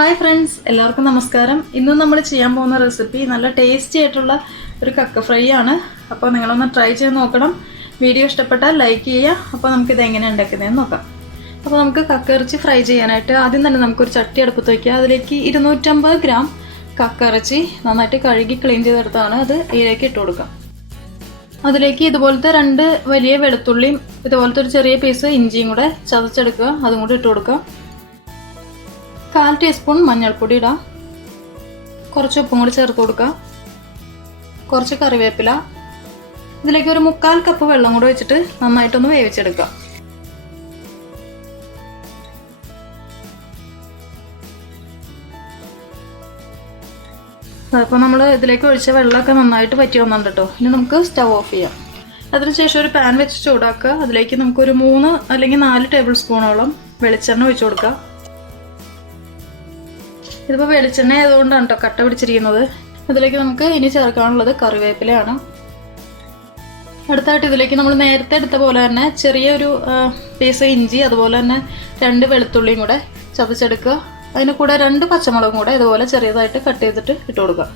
Hi friends, എല്ലാവർക്കും നമസ്കാരം. ഇന്ന് നമ്മൾ ചെയ്യാൻ പോകുന്ന റെസിപ്പി നല്ല ടേസ്റ്റി ആയിട്ടുള്ള ഒരു കക്ക ഫ്രൈ ആണ്. അപ്പോൾ നിങ്ങളൊന്ന് ട്രൈ ചെയ്ത് നോക്കണം. വീഡിയോ ഇഷ്ടപ്പെട്ടാൽ ലൈക്ക് ചെയ്യുക. അപ്പോൾ നമുക്കിത് എങ്ങനെ ഉണ്ടാക്കുന്നതെന്ന് നോക്കാം. അപ്പോൾ നമുക്ക് കക്ക ഇറച്ചി ഫ്രൈ ചെയ്യാനായിട്ട് ആദ്യം തന്നെ നമുക്കൊരു ചട്ടി അടുപ്പത്ത് വയ്ക്കുക. അതിലേക്ക് 250 ഗ്രാം കക്ക ഇറച്ചി നന്നായിട്ട് കഴുകി ക്ലീൻ ചെയ്തെടുത്താണ് അത് ഇതിലേക്ക് ഇട്ട് കൊടുക്കാം. അതിലേക്ക് ഇതുപോലത്തെ 2 വലിയ വെളുത്തുള്ളിയും ഇതുപോലത്തെ ഒരു ചെറിയ പീസ് ഇഞ്ചിയും കൂടെ ചതച്ചെടുക്കുക. അതും കൂടി ഇട്ട് കൊടുക്കുക. 1/4 ടീസ്പൂൺ മഞ്ഞൾപ്പൊടി ഇടാം. കുറച്ച് ഉപ്പും കൂടി ചേർത്ത് കൊടുക്കുക. കുറച്ച് കറിവേപ്പില. ഇതിലേക്ക് ഒരു 3/4 കപ്പ് വെള്ളം കൂടി വെച്ചിട്ട് നന്നായിട്ടൊന്ന് വേവിച്ചെടുക്കുക. അപ്പോൾ നമ്മൾ ഇതിലേക്ക് ഒഴിച്ച വെള്ളമൊക്കെ നന്നായിട്ട് വറ്റി വന്നിട്ടുണ്ട് കേട്ടോ. ഇനി നമുക്ക് സ്റ്റവ് ഓഫ് ചെയ്യാം. അതിനുശേഷം ഒരു പാൻ വെച്ച് ചൂടാക്കുക. അതിലേക്ക് നമുക്കൊരു 3 അല്ലെങ്കിൽ 4 ടേബിൾ സ്പൂണോളം വെളിച്ചെണ്ണ ഒഴിച്ചു കൊടുക്കുക. ഇതിപ്പോൾ വെളിച്ചെണ്ണ ആയതുകൊണ്ടാണ് കേട്ടോ കട്ട പിടിച്ചിരിക്കുന്നത്. ഇതിലേക്ക് നമുക്ക് ഇനി ചേർക്കാനുള്ളത് കറിവേപ്പിലയാണ്. അടുത്തായിട്ട് ഇതിലേക്ക് നമ്മൾ നേരത്തെ എടുത്ത പോലെ തന്നെ ചെറിയൊരു പീസ് ഇഞ്ചി, അതുപോലെ തന്നെ 2 വെളുത്തുള്ളിയും കൂടെ ചതച്ചെടുക്കുക. അതിന് കൂടെ 2 പച്ചമുളകും കൂടെ ഇതുപോലെ ചെറിയതായിട്ട് കട്ട് ചെയ്തിട്ട് ഇട്ട് കൊടുക്കുക.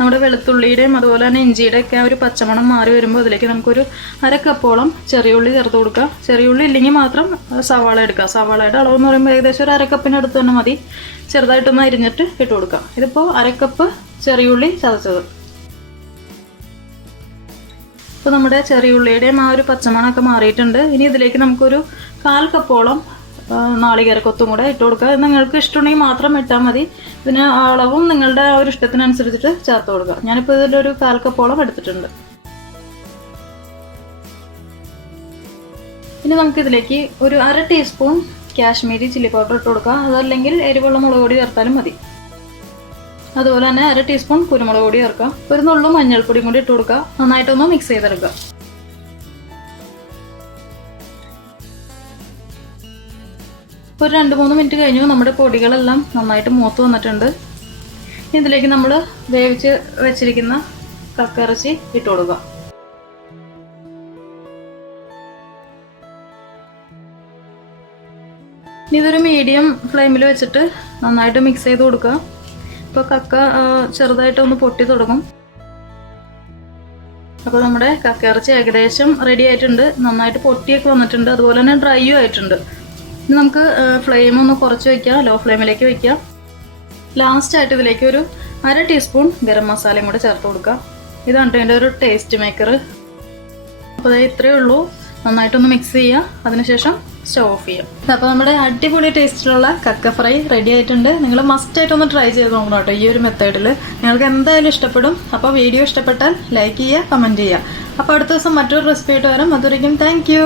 നമ്മുടെ വെളുത്തുള്ളിയുടെയും അതുപോലെ തന്നെ ഇഞ്ചിയുടെ ഒക്കെ ഒരു പച്ചമണം മാറി വരുമ്പോൾ അതിലേക്ക് നമുക്കൊരു 1/2 കപ്പോളം ചെറിയുള്ളി ചേർത്ത് കൊടുക്കുക. ചെറിയുള്ളി ഇല്ലെങ്കിൽ മാത്രം സവാള എടുക്കുക. സവാളയുടെ അളവെന്ന് പറയുമ്പോൾ ഏകദേശം ഒരു 1/2 കപ്പിന് അടുത്ത് തന്നെ മതി. ചെറുതായിട്ടൊന്ന് അരിഞ്ഞിട്ട് ഇട്ട് കൊടുക്കുക. ഇതിപ്പോൾ 1/2 കപ്പ് ചെറിയുള്ളി ചതച്ചത്. ഇപ്പോൾ നമ്മുടെ ചെറിയുള്ളിയുടെയും ആ ഒരു പച്ചമണമൊക്കെ മാറിയിട്ടുണ്ട്. ഇനി ഇതിലേക്ക് നമുക്കൊരു 1/4 കപ്പോളം നാളികേരക്കൊത്തും കൂടെ ഇട്ട് കൊടുക്കുക. നിങ്ങൾക്ക് ഇഷ്ടമുണ്ടെങ്കിൽ മാത്രം ഇട്ടാൽ മതി. ഇതിന് അളവും നിങ്ങളുടെ ആ ഒരു ഇഷ്ടത്തിനനുസരിച്ചിട്ട് ചേർത്ത് കൊടുക്കുക. ഞാനിപ്പോൾ ഇതിലൊരു 1/4 കപ്പോളം എടുത്തിട്ടുണ്ട്. ഇനി നമുക്കിതിലേക്ക് ഒരു 1/2 ടീസ്പൂൺ കാശ്മീരി ചില്ലി പൗഡർ ഇട്ട് കൊടുക്കുക. അതല്ലെങ്കിൽ എരിവുള്ള മുളക് പൊടി ചേർത്താലും മതി. അതുപോലെ തന്നെ 1/2 ടീസ്പൂൺ കുരുമുളക് പൊടി ചേർക്കുക. ഒരു നുള്ളു മഞ്ഞൾപ്പൊടിയും കൂടി ഇട്ട് കൊടുക്കുക. നന്നായിട്ടൊന്ന് മിക്സ് ചെയ്തെടുക്കുക. ഒരു 2-3 മിനിറ്റ് കഴിഞ്ഞു. നമ്മുടെ പൊടികളെല്ലാം നന്നായിട്ട് മൂത്ത് വന്നിട്ടുണ്ട്. ഇതിലേക്ക് നമ്മൾ വേവിച്ച് വെച്ചിരിക്കുന്ന കക്ക ഇറച്ചി ഇട്ട് കൊടുക്കുക. ഇതൊരു മീഡിയം ഫ്ലെയിമിൽ വെച്ചിട്ട് നന്നായിട്ട് മിക്സ് ചെയ്ത് കൊടുക്കുക. ഇപ്പോൾ കക്ക ചെറുതായിട്ടൊന്ന് പൊട്ടി തുടങ്ങും. അപ്പോൾ നമ്മുടെ കക്ക ഇറച്ചി ഏകദേശം റെഡി ആയിട്ടുണ്ട്. നന്നായിട്ട് പൊട്ടിയൊക്കെ വന്നിട്ടുണ്ട്. അതുപോലെ തന്നെ ഡ്രൈയും ആയിട്ടുണ്ട്. ഇനി നമുക്ക് ഫ്ലെയിം ഒന്ന് കുറച്ച് വയ്ക്കുക. ലോ ഫ്ലെയിമിലേക്ക് വയ്ക്കുക. ലാസ്റ്റായിട്ട് ഇതിലേക്ക് ഒരു 1/2 ടീസ്പൂൺ ഗരം മസാലയും കൂടെ ചേർത്ത് കൊടുക്കുക. ഇതാണ് ഇതിൻ്റെ ഒരു ടേസ്റ്റ് മേക്കർ. അപ്പോൾ അത് ഇത്രയേ ഉള്ളൂ. നന്നായിട്ടൊന്ന് മിക്സ് ചെയ്യുക. അതിനുശേഷം സ്റ്റവ് ഓഫ് ചെയ്യാം. അപ്പോൾ നമ്മുടെ അടിപൊളി ടേസ്റ്റിലുള്ള കക്ക ഫ്രൈ റെഡി ആയിട്ടുണ്ട്. നിങ്ങൾ മസ്റ്റായിട്ടൊന്ന് ട്രൈ ചെയ്ത് നോക്കണം കേട്ടോ ഈ ഒരു മെത്തേഡിൽ. നിങ്ങൾക്ക് എന്തായാലും ഇഷ്ടപ്പെടും. അപ്പോൾ വീഡിയോ ഇഷ്ടപ്പെട്ടാൽ ലൈക്ക് ചെയ്യുക, കമൻറ്റ് ചെയ്യുക. അപ്പോൾ അടുത്ത ദിവസം മറ്റൊരു റെസിപ്പി ആയിട്ട് വരാം. അതുവരെയും താങ്ക് യു.